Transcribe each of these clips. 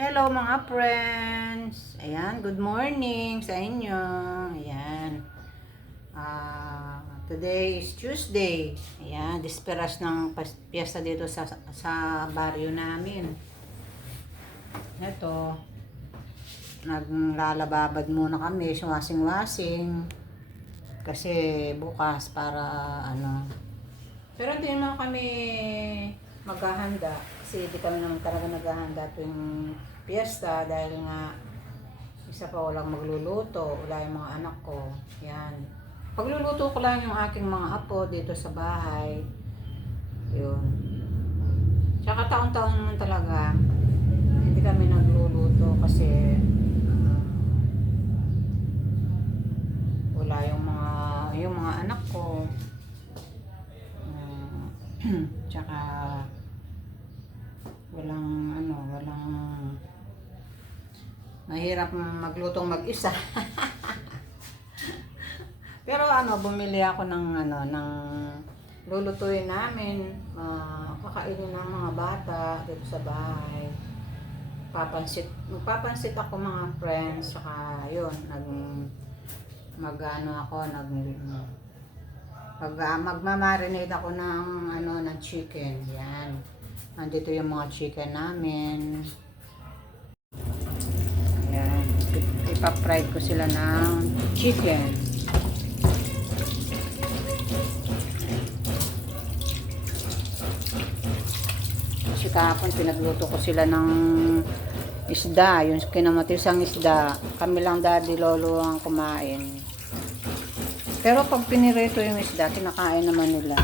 Hello mga friends! Ayan, good morning sa inyo. Ayan. Today is Tuesday. Ayan, disperas ng piyesta dito sa baryo namin. Ito, naglalababad muna kami, wasing-wasing. Kasi bukas para Pero hindi naman kami maghahanda kasi di kami naman talaga naghahanda tuwing piyesta dahil nga isa pa walang magluluto, wala yung mga anak ko. Yan. Pagluluto ko lang yung aking mga apo dito sa bahay. Yun. Tsaka taon-taon naman talaga hindi kami nagluluto kasi wala yung mga anak ko. Tsaka walang mahirap maglutong mag-isa. Pero bumili ako ng lulutuin namin, kakainin ng mga bata dito sa bahay. Magpapansit ako mga friends, saka yun, magmamarinate ako ng chicken. Yan. Nandito yung mga chicken namin. Yan. Ipa-fry ko sila ng chicken. Kasi kahapon pinagluto ko sila ng isda. Yung kinamatisang isda. Kami lang daddy lolo ang kumain. Pero pag pinirito yung isda, kinakain naman nila.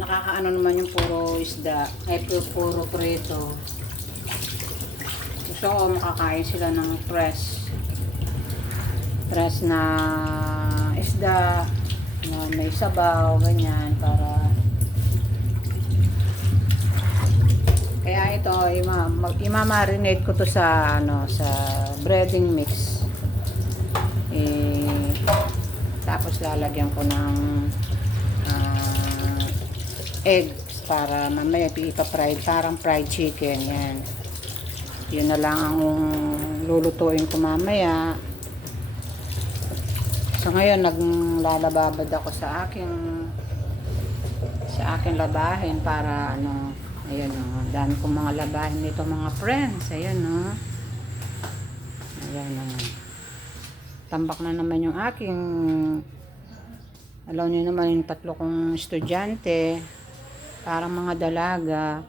Nakakaano naman yung puro isda. Puro prito. Gusto ko makakain sila ng fresh na isda na may sabaw, ganyan, para kaya ito imamarinate ko to sa breading mix. Tapos lalagyan ko ng eggs para mamaya ipa-fried, parang fried chicken. Yan. Yun na lang ang lulutuin ko mamaya. So ngayon naglalababad ako sa aking labahin para ayan dami kong mga labahin nito mga friends. Ayan ayan tambak na naman yung aking, alam niyo naman yung 3 kong estudyante, parang mga dalaga,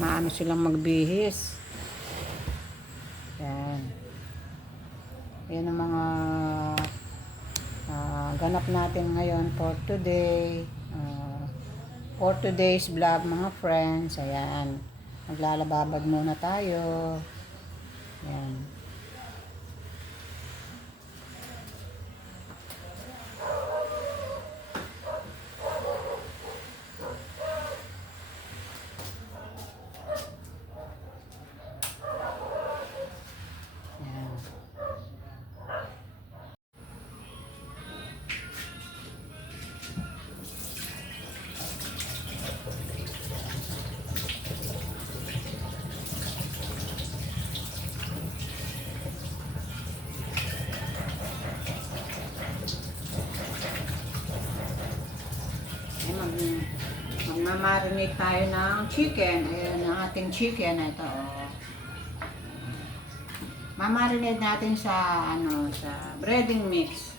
maano silang magbihis. Yan. Yan ang mga ganap natin ngayon for today. For today's vlog mga friends. Ayan. Maglalababad muna tayo. Yan. Magmamarinate tayo ng chicken. Ayan ang ating chicken. Ito. Mamarinate natin sa breading mix.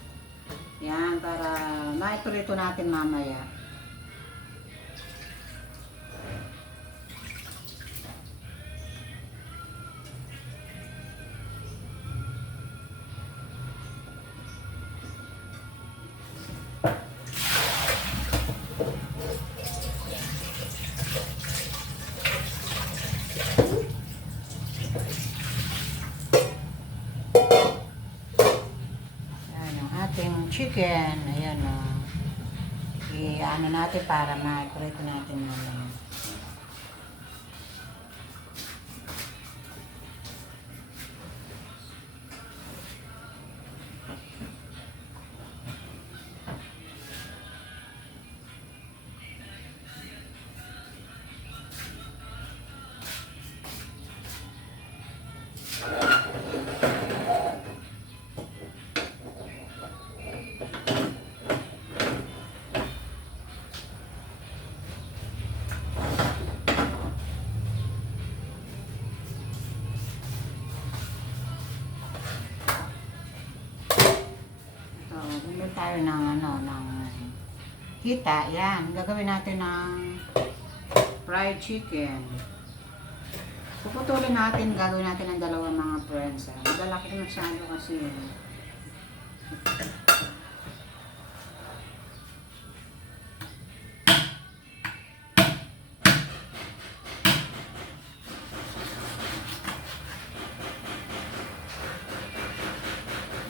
Yan, para maiprito natin mamaya. Chicken, ayan i-ano natin para ma-prito natin naman. rin ng hita. Yan, gagawin natin ng fried chicken. Puputulin natin, gagawin natin ng dalawang mga friends. Malalaki masyado kasi yun.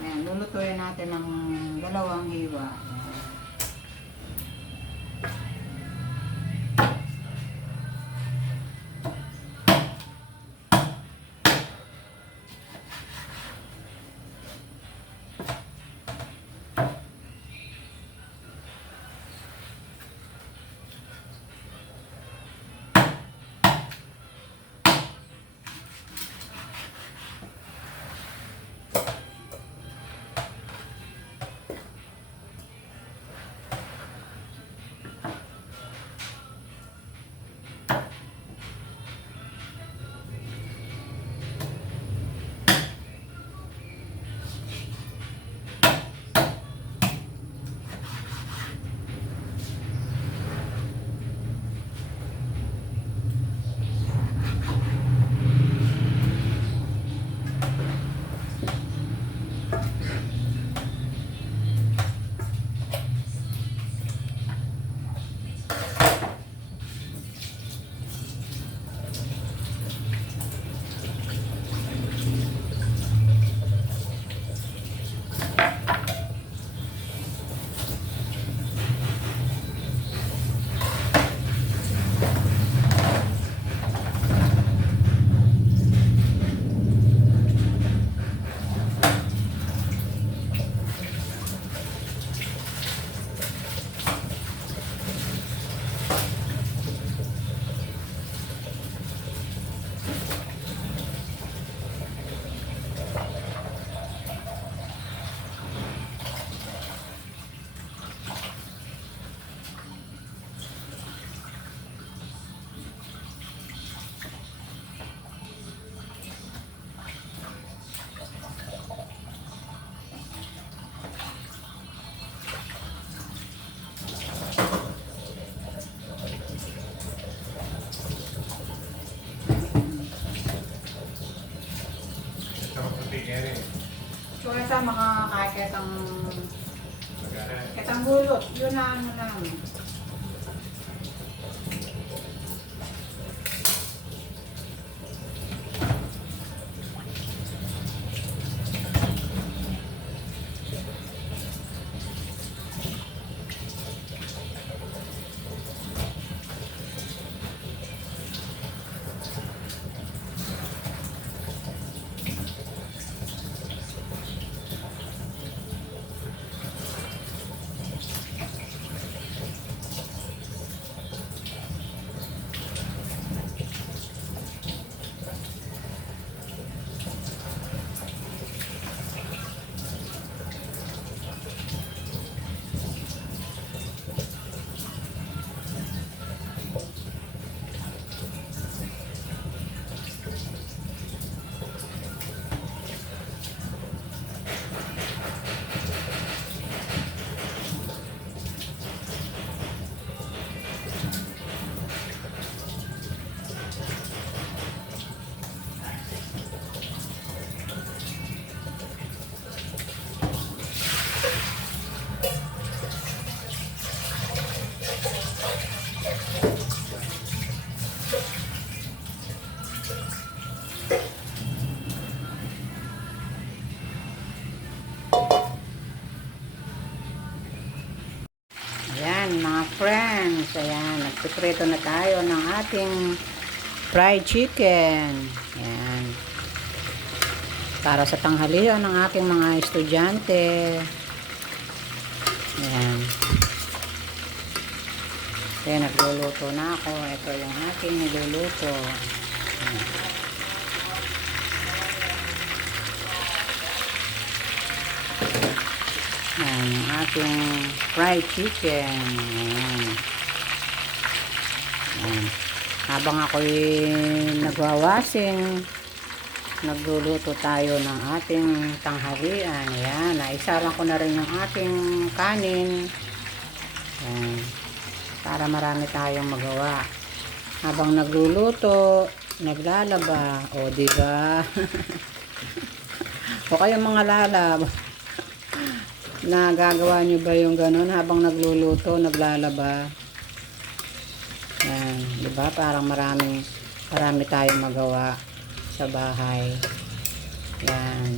Ayan, lulutuin natin ng dalawang hiwa. So, ito makakakit ang kitang gulot. Yun na ano lang. Ayan, mga friends. Ayan, nagpiprito na tayo ng ating fried chicken. Ayan. Para sa tanghalian ng aking mga estudyante. Ayan. Ayan, nagluluto na ako. Ito yung aking niluluto. Ayan. Ayan, yung ating fried chicken. Ayan. Ayan. Habang ako'y nagwawasing, nagluluto tayo ng ating tanghalian. Ayan, naisalang ko na rin yung ating kanin. Ayan, para marami tayong magawa. Habang nagluluto, naglalaba. O, diba? O kayong mga lalab, nagagawa nyo ba yung ganun habang nagluluto, naglalaba? Ayan, diba? Parang marami tayong magawa sa bahay. Yan.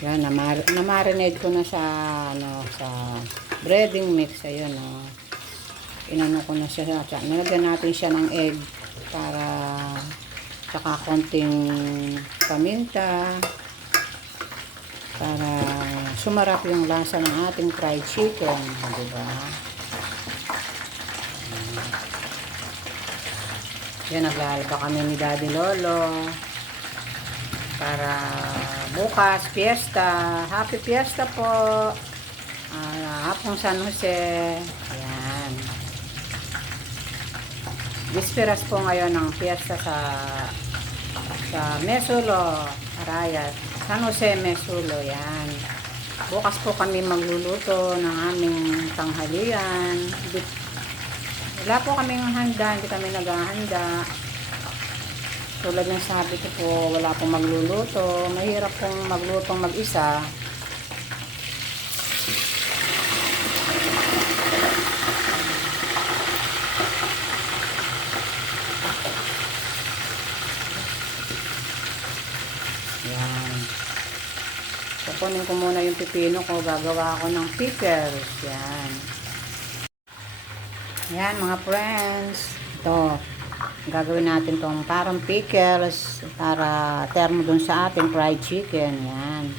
Yan, na-marinate ko na sa sa breading mix. Ayun, inano ko na siya. Nilagyan natin siya ng egg para saka konting paminta para sumarap yung lasa ng ating fried chicken, diba? Yan, naglalaba kami ni Daddy Lolo para bukas, fiesta. Happy fiesta po. Hapong San Jose. Ayan. Bisperas po ngayon ng fiesta sa Mesulo, Arayat. San Jose, Mesulo. Yan. Bukas po kami magluluto ng aming tanghalian. Wala po kaming handa, hindi kami naghahanda. Tulad ng sabi ko po, wala pong magluluto. Mahirap pong maglutong mag-isa. Yan. Kukunin ko muna yung pipino ko, gagawa ako ng pickles. Yan. Yan mga friends, ito gagawin natin tong parang pickles para termo dun sa ating fried chicken. Yan,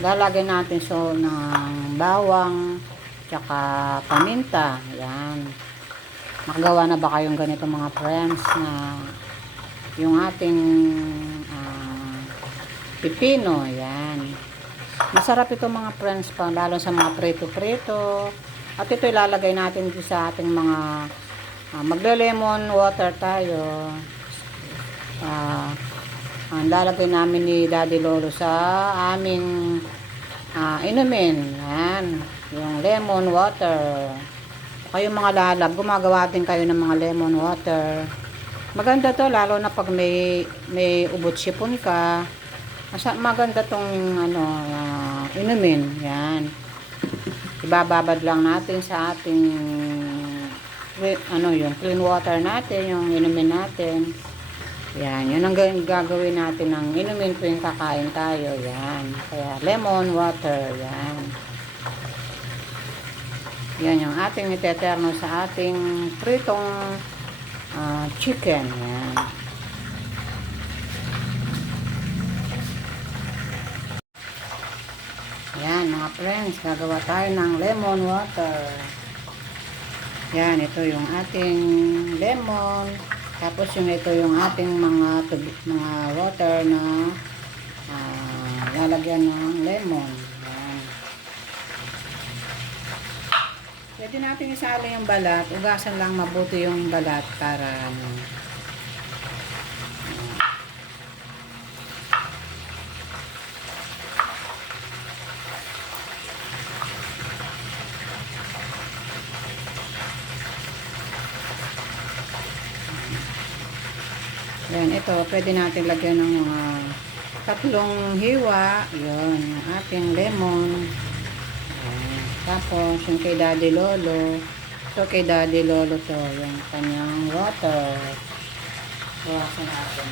lalagyan natin so ng bawang tsaka paminta. Yan, makagawa na ba kayong ganito mga friends na yung ating pipino? Yan, masarap ito mga friends pa, lalo sa mga prito-prito. At ito ilalagay natin sa ating mga magle-lemon water tayo. Ang lalagay namin ni Daddy Lolo sa aming inumin. Yan, yung lemon water. Kayong mga lalab, gumagawa din kayo ng mga lemon water. Maganda to, lalo na pag may ubot sipon ka. Maganda tong inumin. Yan. Ibababad lang natin sa ating yung clean water natin, yung inumin natin. Yan, yun ang gagawin natin ng inumin tuwing kakain tayo. Yan, kaya lemon water. Yan, yan yung ating iteterno sa ating pritong chicken. Yan. Yan mga friends, gagawa tayo ng lemon water. Yan, ito yung ating lemon. Tapos ito yung ating mga water na lalagyan ng lemon. Yan. Pwede natin isali yung balat. Ugasan lang mabuti yung balat para yan, ito, pwede natin lagyan ng mga 3 hiwa. Yun, yung ating lemon. Yan. Tapos, yung kay Daddy Lolo. Ito kay Daddy Lolo to. Yung kanyang water. Buwasan natin.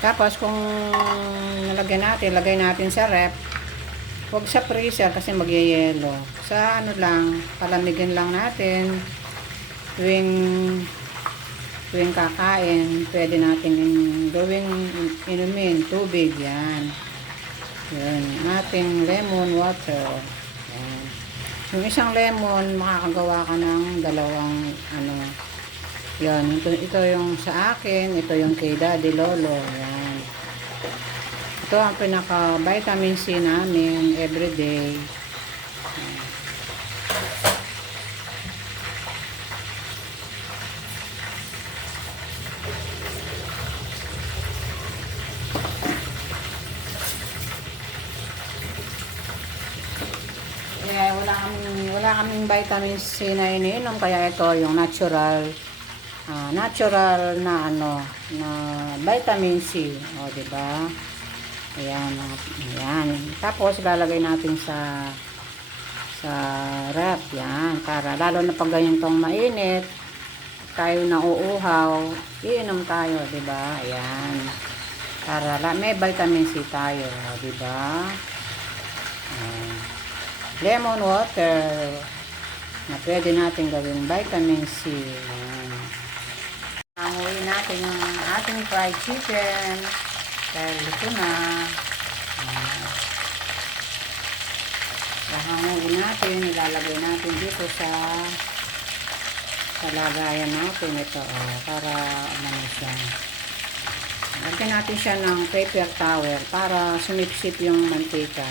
Tapos, kung nalagyan natin, lagay natin sa rep. Huwag sa freezer kasi magyayelo. Sa lang, palamigin lang natin. Tuwing kakain, pwede natin gawing inumin, tubig. Yan. Yan, ating lemon water. Yan. Yung isang lemon, makakagawa ka ng 2 yan. Ito yung sa akin, ito yung kay Daddy Lolo. Yan. Ito ang pinaka vitamin C namin everyday. Kaya wala kaming vitamin C na iniinom, kaya ito yung natural na na vitamin C. O, di ba? Ayan, ayan. Tapos ilalagay natin sa ref, yan, para lalo na pag ganyan tong mainit, tayo na uuhaw, iinom tayo, di ba? Ayan. Para may vitamin C tayo, di ba? Lemon water na pwede natin gawing vitamin C. Ayan. Hanguin natin yung ating fried chicken dahil ito na. Hanguin natin, ilalagay natin dito sa lagayan natin ito, para siya. Lagyan natin siya ng paper towel para sumipsip yung mantika.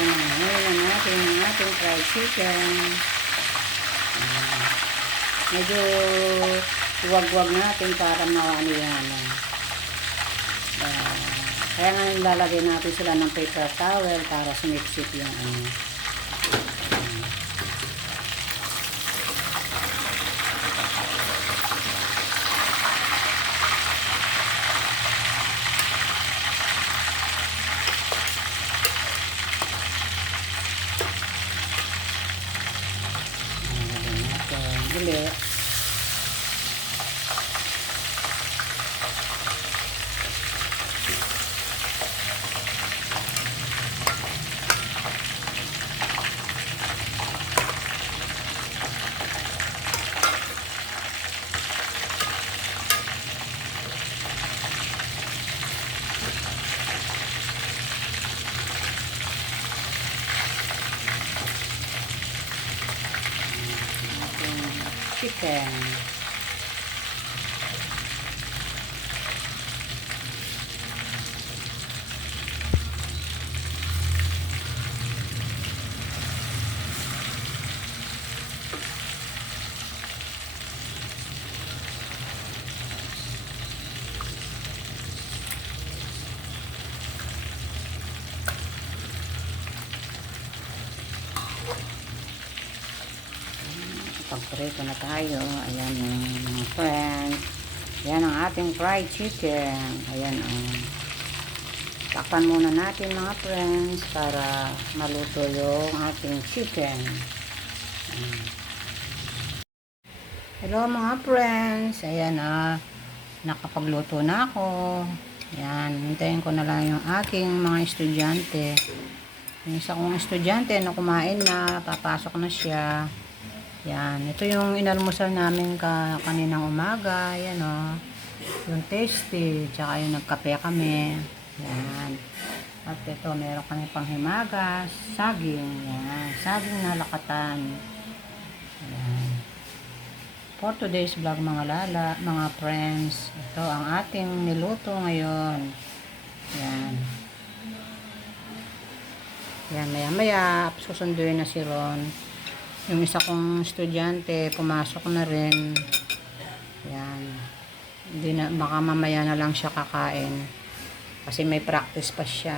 Ngayon na natin ang ating fried chicken. Medyo wag-wag natin para maano yan. Kaya nga nilalagay natin sila ng paper towel para sumipsip yung ulit. Chicken. Pagprito na tayo. Ayan mga friends. Ayan ang ating fried chicken. Ayan takpan muna natin mga friends para maluto yung ating chicken. Hello mga friends. Ayan nakapagluto na ako. Ayan, hintayin ko na lang yung aking mga estudyante. Yung isa kong estudyante na kumain na, papasok na siya. Yan, ito yung inalmusal namin kaninang umaga. Yan yung tasty, tsaka yung nagkape kami. Yan. At ito, meron kami panghimagas, saging. Yan, saging na lakatan. Yan. For today's vlog mga friends, ito ang ating niluto ngayon. Yan. Yan, maya susunduin na si Ron. Yung isa kong estudyante, pumasok na rin. Yan. Baka mamaya na lang siya kakain. Kasi may practice pa siya